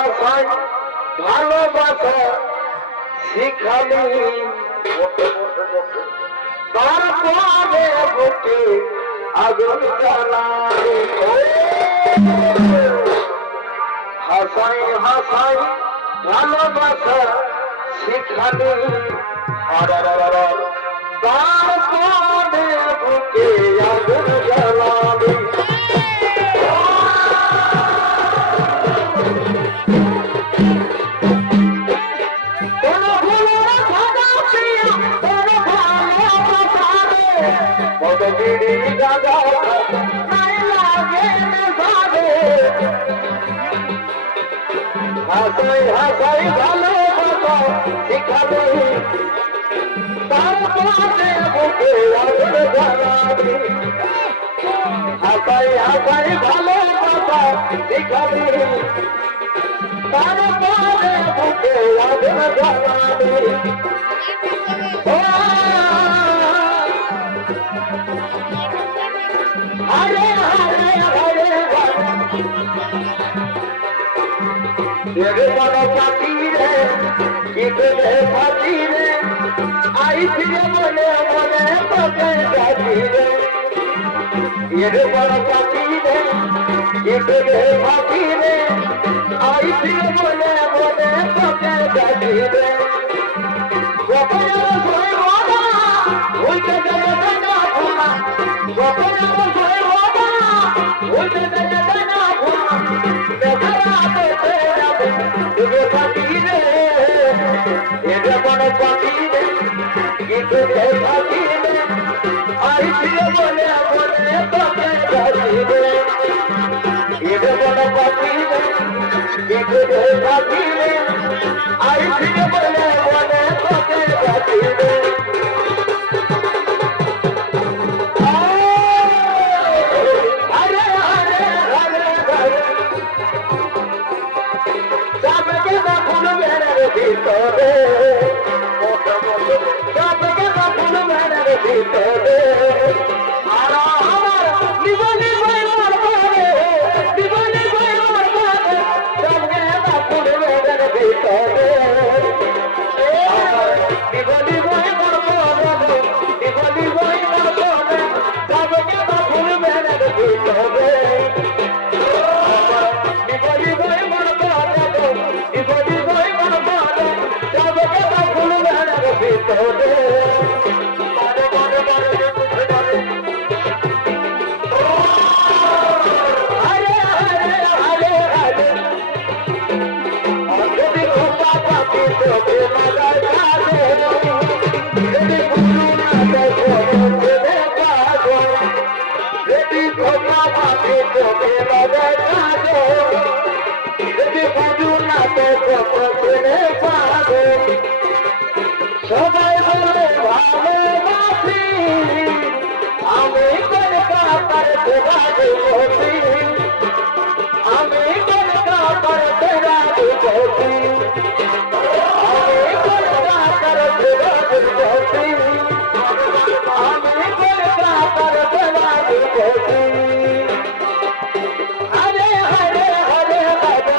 হাসাই ভালোবাসা শিখালি তারপরে বুকে আগুন জ্বালাই হাসাই হাসাই ভালোবাসা শিখালি তারপরে বুকে আগুন জ্বালাবি হাসাই হাসাই ভালো শিখাবে তারপরে বুকে আগুন জ্বালাবি হাসাই হাসাই ভালো কথা শিখাবে তারপরে বুকে আগুন জ্বালাবি হরে হরে হরে এরে বড় পাখি রে ইতরে পাখি রে আই ফিরে মনে মনে তোকে ডাকি রে এরে বড় পাখি রে ইতরে পাখি রে আই ফিরে মনে মনে তোকে ডাকি রে গোপন সই বাবা উল্টে দেবে না ভুলা গোপন সই বাবা উল্টে দেবে না ভুলা দেখা রাতে তুগে পাখি রে এরে বড় পাখি রে ইতরে পাখি রে আই ফিরে মনে মনে তোকে ডাকি রে এরে বড় পাখি রে ইতরে পাখি রে আই ফিরে মনে মনে তোকে ডাকি রে হরে হরে হরে হরে যাবে না ফুল মেরে ভিতরে যাবে না ফুল মেরে ভিতরে আর আমার জীবনে বইবার পরে জীবনে বইবার পরে যাবে না ফুল মেরে ভিতরে জীবনে বইবার পরে জীবনে বইবার পরে যাবে না ফুল মেরে ভিতরে সবাই বলে ভালোবাসি আমি কলকাতার দেবাদি বসি আমি কলকাতার দেবাদি বসি আমি কলকাতার দেবাদি বসি আমি কলকাতার দেবাদি বসি হরে হরে হরে হরে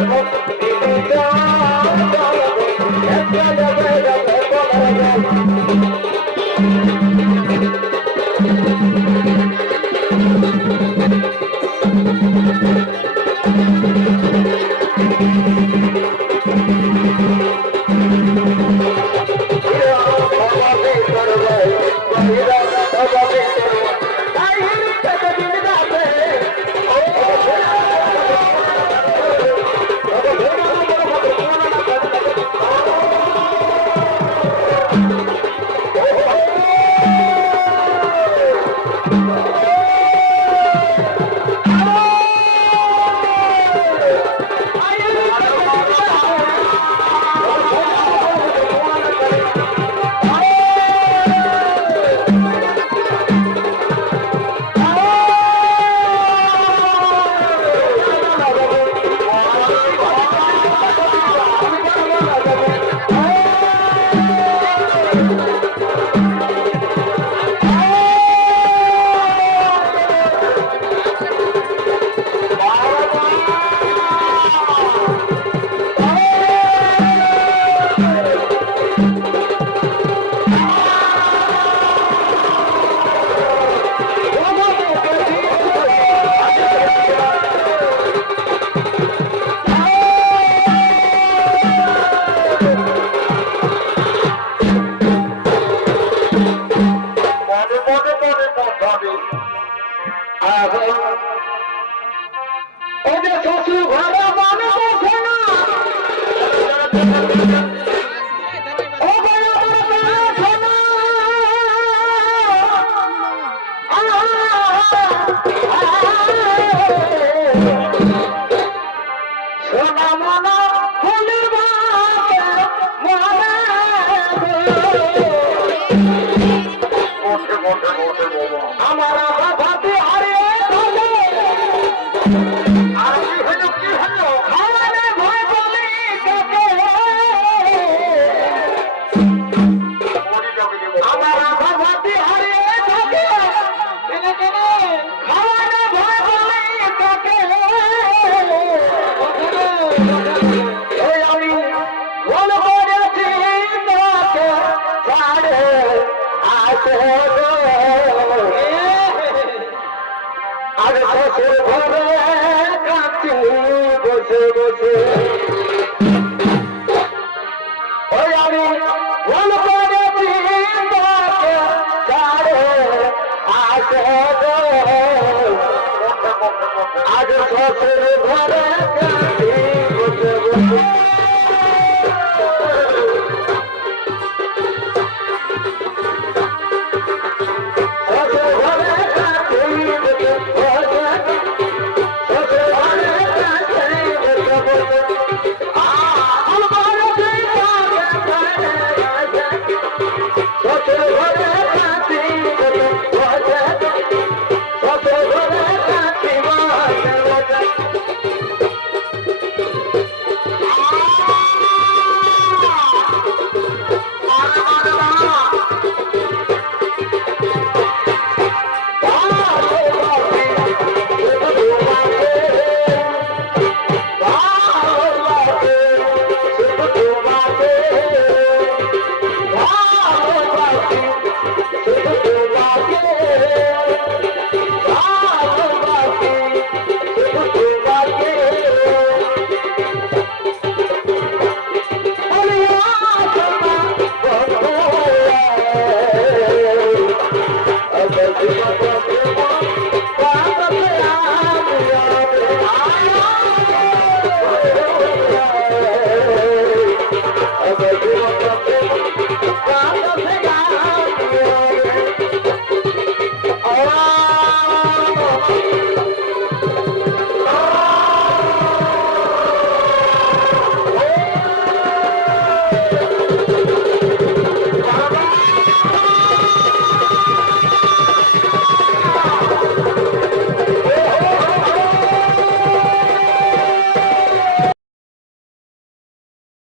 Thank you.